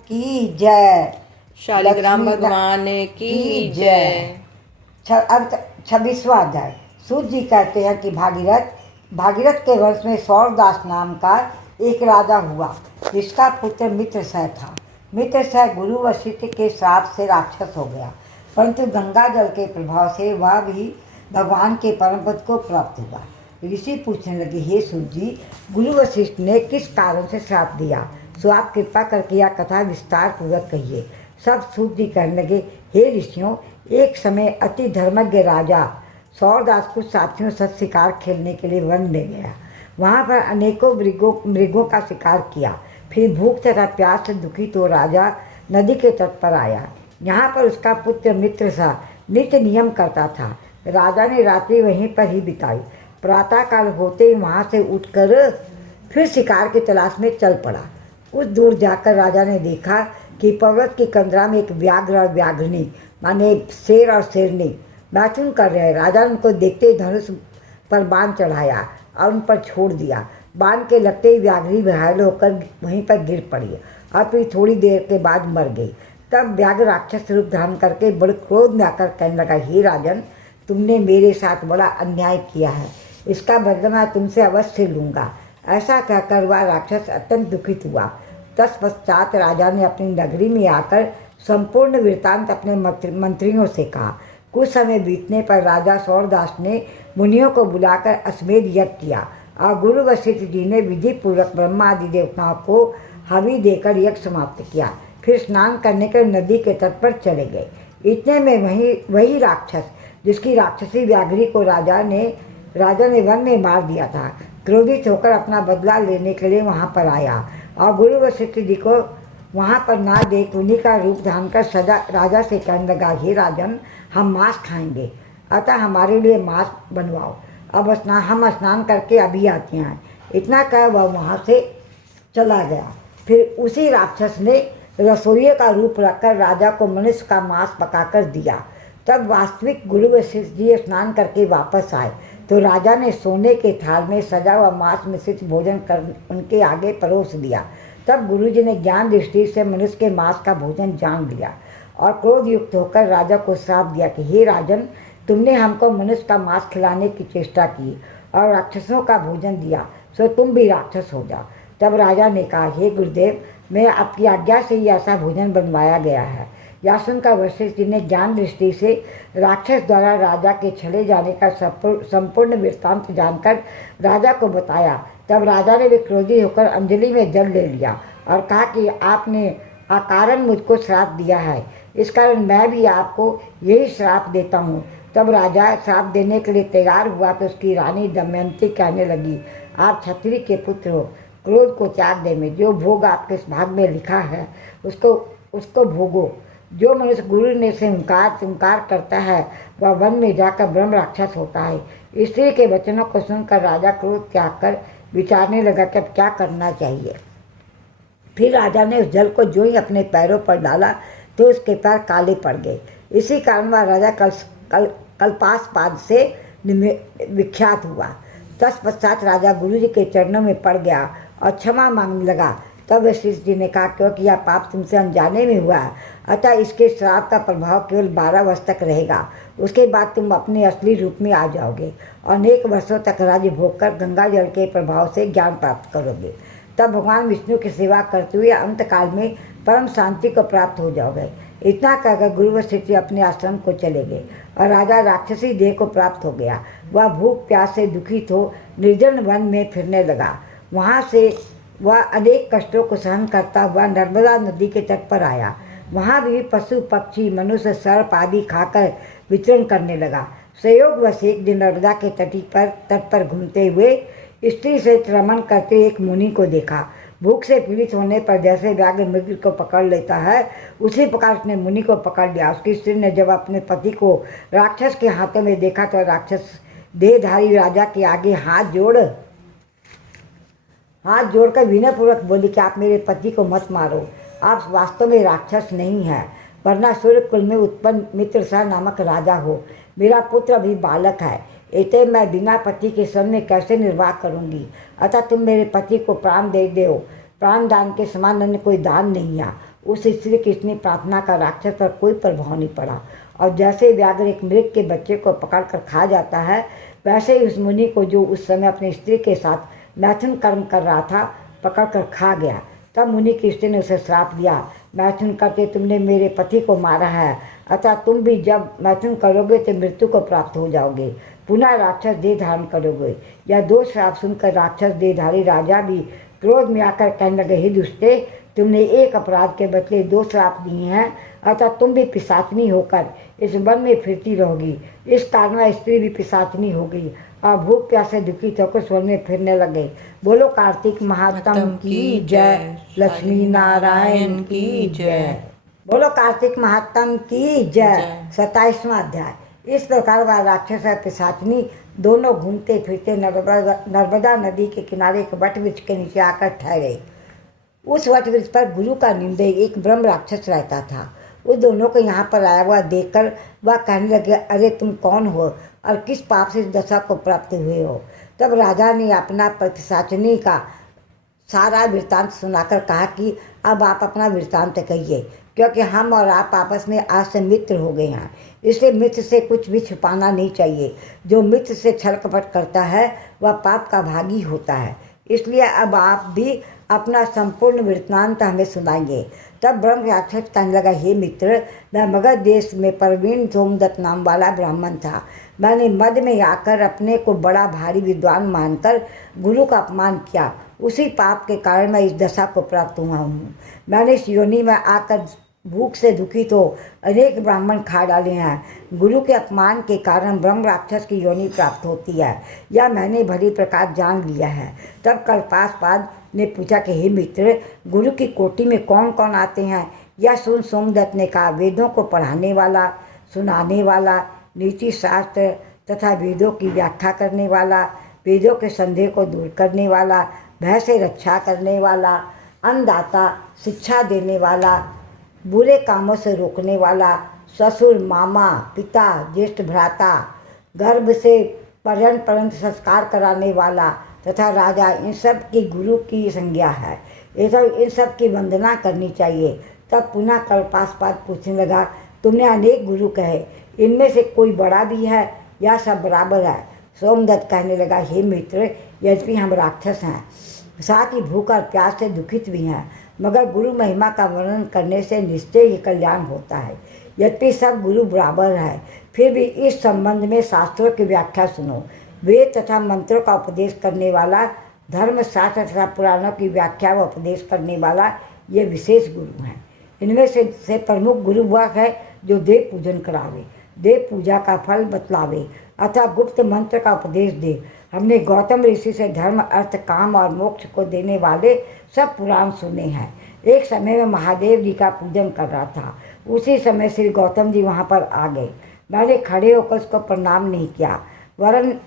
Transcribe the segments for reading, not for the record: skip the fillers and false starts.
की जय। शालिग्राम लक्ष्मी भगवान की जय। अब 26वां अध्याय। सूत जी कहते हैं कि भागीरथ के वंश में सौरदास नाम का एक राजा हुआ, जिसका पुत्र मित्रसह था। मित्रसह गुरु वशिष्ठ के श्राप से राक्षस हो गया, परंतु गंगा जल के प्रभाव से वह भी भगवान के परम पद को प्राप्त हुआ। ऋषि पूछने लगे, हे सूत जी, गुरु वशिष्ठ ने किस कारण से श्राप दिया? सो आप कृपा करके यह कथा विस्तार पूर्वक कहिए। सब सूत जी कहने लगे, हे ऋषियों, एक समय अति धर्मज्ञ राजा सौरदास कुछ साथियों साथ शिकार खेलने के लिए वन में गया। वहाँ पर अनेकों मृगों का शिकार किया। फिर भूख तथा प्यास से दुखी तो राजा नदी के तट पर आया। यहाँ पर उसका पुत्र मित्र सा नित्य नियम करता था। राजा ने रात्रि वहीं पर ही बिताई। प्रातःकाल होते ही वहाँ से उठकर फिर शिकार की तलाश में चल पड़ा। कुछ दूर जाकर राजा ने देखा कि पर्वत की कंदरा में एक व्याघ्र और व्याघ्रणी माने शेर और शेरनी मैथुन कर रहे हैं। राजा ने उनको देखते ही धनुष पर बाण चढ़ाया और उन पर छोड़ दिया। बाण के लगते ही व्याघ्री घायल होकर वहीं पर गिर पड़ी और फिर थोड़ी देर के बाद मर गई। तब व्याघ्र राक्षस रूप धारण करके बड़े क्रोध में आकर कहने लगा, हे राजन, तुमने मेरे साथ बड़ा अन्याय किया है, इसका बदला मैं तुमसे अवश्य लूँगा। ऐसा कहकर वह राक्षस अत्यंत दुखित हुआ। तत्पश्चात राजा ने अपनी नगरी में आकर संपूर्ण वृत्तांत अपने मंत्रियों से कहा। कुछ समय बीतने पर राजा सौरदास ने मुनियों को बुलाकर अश्वमेध यज्ञ किया और गुरु वशिष्ठ जी ने विधि पूर्वक ब्रह्मा आदि देवताओं को हवि देकर यज्ञ समाप्त किया। फिर स्नान करने के नदी के तट पर चले गए। इतने में वही राक्षस जिसकी राक्षसी व्याघ्री को राजा ने वन में मार दिया था, क्रोधित होकर अपना बदला लेने के लिए वहाँ पर आया और गुरु वशिष्ठ जी को वहाँ पर ना देख उन्हीं का रूप धारण कर राजा से कहने लगा, हे राजन, हम मांस खाएंगे, अतः हमारे लिए मांस बनवाओ। अब हम स्नान करके अभी आते हैं। इतना कह वह वहाँ से चला गया। फिर उसी राक्षस ने रसोइये का रूप रखकर राजा को मनुष्य का मांस पकाकर दिया। तब वास्तविक गुरु वशिष्ठ जी स्नान करके वापस आए तो राजा ने सोने के थाल में सजा हुआ मांस मिश्रित भोजन कर उनके आगे परोस दिया। तब गुरुजी ने ज्ञान दृष्टि से मनुष्य के मांस का भोजन जान लिया और क्रोध युक्त होकर राजा को श्राप दिया कि हे राजन, तुमने हमको मनुष्य का मांस खिलाने की चेष्टा की और राक्षसों का भोजन दिया, सो तुम भी राक्षस हो जाओ। तब राजा ने कहा, हे गुरुदेव, मैं आपकी आज्ञा से ही ऐसा भोजन बनवाया गया है। यह सुनकर वशिष्ठ जी ने ज्ञान दृष्टि से राक्षस द्वारा राजा के छले जाने का संपूर्ण वृत्तांत जानकर राजा को बताया। तब राजा ने भी क्रोधित होकर अंजलि में जल ले लिया और कहा कि आपने अकारण मुझको श्राप दिया है, इस कारण मैं भी आपको यही श्राप देता हूँ। तब राजा श्राप देने के लिए तैयार हुआ तो उसकी रानी दमयंती कहने लगी, आप क्षत्रिय के पुत्र हो, क्रोध को त्याग दे में जो भोग आपके इस भाग में लिखा है उसको भोगो। जो मनुष्य गुरु ने से इंकार करता है वह वन में जाकर ब्रह्म राक्षस होता है। स्त्री के वचनों को सुनकर राजा क्रोध त्याग कर विचारने लगा कि अब क्या करना चाहिए। फिर राजा ने उस जल को जो ही अपने पैरों पर डाला तो उसके पैर काले पड़ गए। इसी कारण वह राजा कल्पासपाद से विख्यात हुआ। तत्पश्चात राजा गुरु जी के चरणों में पड़ गया और क्षमा मांगने लगा। तब वशिष्ठ जी ने कहा, क्योंकि यह पाप तुमसे अनजाने में हुआ है, अतः इसके श्राप का प्रभाव केवल 12 वर्ष तक रहेगा। उसके बाद तुम अपने असली रूप में आ जाओगे और अनेक वर्षों तक राज्य भोग कर गंगा जल के प्रभाव से ज्ञान प्राप्त करोगे। तब भगवान विष्णु की सेवा करते हुए अंत काल में परम शांति को प्राप्त हो जाओगे। इतना कहकर गुरु वशिष्ठ जी अपने आश्रम को चले गए और राजा राक्षसी देह को प्राप्त हो गया। वह भूख प्यास से दुखित हो निर्जन वन में फिरने लगा। वहाँ से वह अनेक कष्टों को सहन करता हुआ नर्मदा नदी के तट पर आया। वहाँ भी पशु पक्षी मनुष्य सर्प आदि खाकर विचरण करने लगा। संयोगवश एक दिन नर्मदा के तट पर घूमते हुए स्त्री से रमण करते एक मुनि को देखा। भूख से पीड़ित होने पर जैसे व्याघ्र मृग को पकड़ लेता है, उसी प्रकार उसने मुनि को पकड़ लिया। उसकी स्त्री ने जब अपने पति को राक्षस के हाथों में देखा तो राक्षस देहधारी राजा के आगे हाथ जोड़कर विनयपूर्वक बोली कि आप मेरे पति को मत मारो, आप वास्तव में राक्षस नहीं हैं, वरना सूर्य कुल में उत्पन्न मित्रसा नामक राजा हो। मेरा पुत्र अभी बालक है, इतने मैं बिना पति के सामने कैसे निर्वाह करूंगी। अतः तुम मेरे पति को प्राण दे दो। प्राण दान के समान अन्य कोई दान नहीं है उस स्त्री की इतनी प्रार्थना का राक्षस पर कोई प्रभाव नहीं पड़ा, और जैसे व्याघ्र एक मृग के बच्चे को पकड़कर खा जाता है, वैसे ही उस मुनि को, जो उस समय अपनी स्त्री के साथ मैथुन कर्म कर रहा था, पकड़कर खा गया। तब मुनि की स्त्री ने उसे श्राप दिया, मैथुन करके तुमने मेरे पति को मारा है, अतः तुम भी जब मैथुन करोगे तो मृत्यु को प्राप्त हो जाओगे, पुनः राक्षस देह धारण करोगे। यह दो श्राप सुनकर राक्षस देहधारी राजा भी क्रोध में आकर कहने लगे, हे दुष्टे, तुमने एक अपराध के बदले दो श्राप दिए हैं, अतः तुम भी पिशाचनी होकर इस वन में फिरती रहोगी। इस कारण वह स्त्री भी पिशाचनी हो गई और भूख प्यासे दुखी होकर स्वर्ग में फिरने लगे। बोलो कार्तिक महात्म की जय, लक्ष्मी नारायण की जय। बोलो कार्तिक महात्म की जय। 27वां अध्याय। इस प्रकार वह राक्षस और पिशाचनी दोनों घूमते फिरते नर्मदा नदी के किनारे एक वट वृक्ष के नीचे आकर ठहरे। उस वट वृक्ष पर गुरु का निंदे एक ब्रह्म राक्षस रहता था। उस दोनों को यहाँ पर आया हुआ देखकर वह कहने लगे, अरे तुम कौन हो और किस पाप से इस दशा को प्राप्त हुए हो। तब राजा ने अपना पिशाचनी का सारा वृत्तांत सुनाकर कहा कि अब आप अपना वृत्तांत कहिए, क्योंकि हम और आप आपस में आज से मित्र हो गए हैं, इसलिए मित्र से कुछ भी छुपाना नहीं चाहिए। जो मित्र से छल कपट करता है वह पाप का भागी होता है, इसलिए अब आप भी अपना संपूर्ण वृत्तांत हमें सुनाएंगे। तब ब्रह्म राक्षस कहने लगा, हे मित्र, मैं मगध देश में परवीन सोमदत्त नाम वाला ब्राह्मण था। मैंने मद में आकर अपने को बड़ा भारी विद्वान मानकर गुरु का अपमान किया, उसी पाप के कारण मैं इस दशा को प्राप्त हुआ हूँ। मैंने इस योनि में आकर भूख से दुखित हो अनेक ब्राह्मण खा डाले हैं। गुरु के अपमान के कारण ब्रह्म राक्षस की योनि प्राप्त होती है, यह मैंने भली प्रकार जान लिया है। तब कल्पासपाद ने पूछा कि हे मित्र, गुरु की कोटि में कौन कौन आते हैं। यह सुन सोमदत्त ने कहा, वेदों को पढ़ाने वाला, सुनाने वाला, नीति शास्त्र तथा वेदों की व्याख्या करने वाला, वेदों के संदेह को दूर करने वाला, भय से रक्षा करने वाला, अन्नदाता, शिक्षा देने वाला, बुरे कामों से रोकने वाला, ससुर, मामा, पिता, ज्येष्ठ भ्राता, गर्भ से पर्यंत संस्कार कराने वाला तथा राजा, इन सब की गुरु की संज्ञा है। इन सब की वंदना करनी चाहिए। तब पुनः कल्पासपाद पूछने लगा, तुमने अनेक गुरु कहे, इनमें से कोई बड़ा भी है या सब बराबर है। सोमदत्त कहने लगा, हे मित्र, यद्यपि हम राक्षस हैं, साथ ही भूख और प्यास से दुखित भी हैं, मगर गुरु महिमा का वर्णन करने से निश्चय ही कल्याण होता है। यद्यपि सब गुरु बराबर है, फिर भी इस संबंध में शास्त्रों की व्याख्या सुनो। वेद तथा मंत्रों का उपदेश करने वाला, धर्मशास्त्र तथा पुराणों की व्याख्या व उपदेश करने वाला, ये विशेष गुरु हैं। इनमें से प्रमुख गुरु वह है जो देव पूजन करावे, देव पूजा का फल बतलावे अथवा गुप्त मंत्र का उपदेश दे। हमने गौतम ऋषि से धर्म, अर्थ, काम और मोक्ष को देने वाले सब पुराण सुने हैं। एक समय में महादेव जी का पूजन कर रहा था, उसी समय श्री गौतम जी वहाँ पर आ गए। मैंने खड़े होकर उसको प्रणाम नहीं किया, वरन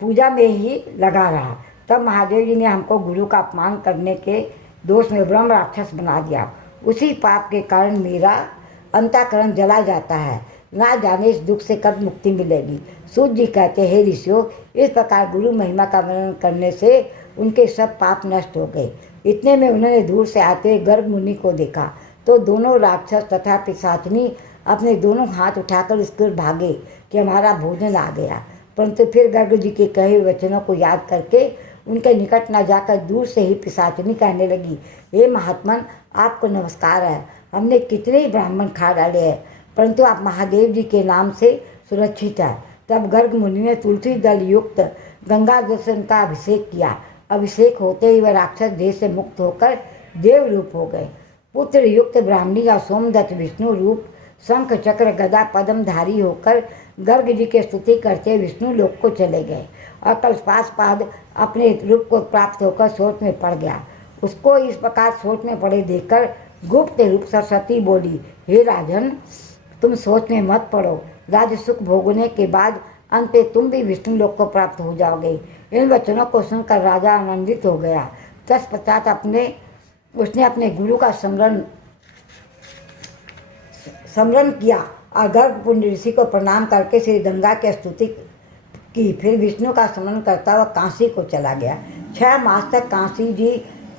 पूजा में ही लगा रहा। तब महादेव जी ने हमको गुरु का अपमान करने के दोष में ब्रह्म राक्षस बना दिया। उसी पाप के कारण मेरा अंतःकरण जला जाता है, ना जाने इस दुख से कब मुक्ति मिलेगी। सूत जी कहते हैं, ऋषियों, इस प्रकार गुरु महिमा का वर्णन करने से उनके सब पाप नष्ट हो गए। इतने में उन्होंने दूर से आते गर्ग मुनि को देखा, तो दोनों राक्षस तथा पिशाचनी अपने दोनों हाथ उठाकर उसकी ओर भागे कि हमारा भोजन आ गया। परंतु फिर गर्ग जी के कहे हुए वचनों को याद करके उनके निकट न जाकर दूर से ही पिशाचनी कहने लगी, हे महात्मन, आपको नमस्कार है। हमने कितने ही ब्राह्मण खा डाले हैं, परंतु आप महादेव जी के नाम से सुरक्षित है। तब गर्ग मुनि ने तुलसी दल युक्त गंगा जल से उनका अभिषेक किया। अभिषेक होते ही वह राक्षस देह से मुक्त होकर देव रूप हो गए। पुत्र युक्त ब्राह्मणी का सोमदत्त विष्णु रूप शंख चक्र गदा पद्मधारी होकर गर्ग जी की स्तुति करते विष्णु लोक को चले गए और कल्पासपाद अपने रूप को प्राप्त होकर सोच में पड़ गया। उसको इस प्रकार सोच में पड़े देखकर गुप्त रूप सरस्वती बोली, हे राजन, तुम सोच में मत पड़ो। राज सुख भोगने के बाद अंत में तुम भी विष्णु लोक को प्राप्त हो जाओगे। इन वचनों को सुनकर राजा आनंदित हो गया। तत्पश्चात उसने अपने गुरु का स्मरण किया और गर्गपुंड ऋषि को प्रणाम करके श्री गंगा की स्तुति की। फिर विष्णु का स्मरण करता हुआ काशी को चला गया। 6 मास तक काशी जी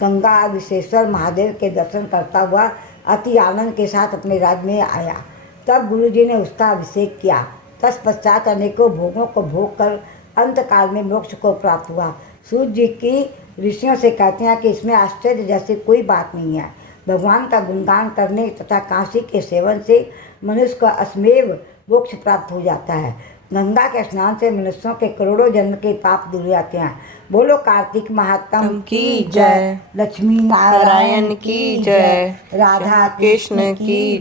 गंगा विश्वेश्वर महादेव के दर्शन करता हुआ अति आनंद के साथ अपने राज्य में आया। तब गुरु जी ने उसका अभिषेक किया। तत्पश्चात अनेकों भोगों को भोग कर अंतकाल में मोक्ष को प्राप्त हुआ। सूत जी की ऋषियों से कहते हैं कि इसमें आश्चर्य जैसी कोई बात नहीं है। भगवान का गुणगान करने तथा काशी के सेवन से मनुष्य को असमेव मोक्ष प्राप्त हो जाता है। गंगा के स्नान से मनुष्यों के करोड़ों जन्म के पाप दूर जाते हैं। बोलो कार्तिक महात्म की जय। लक्ष्मी नारायण नारायण की जय। राधा कृष्ण की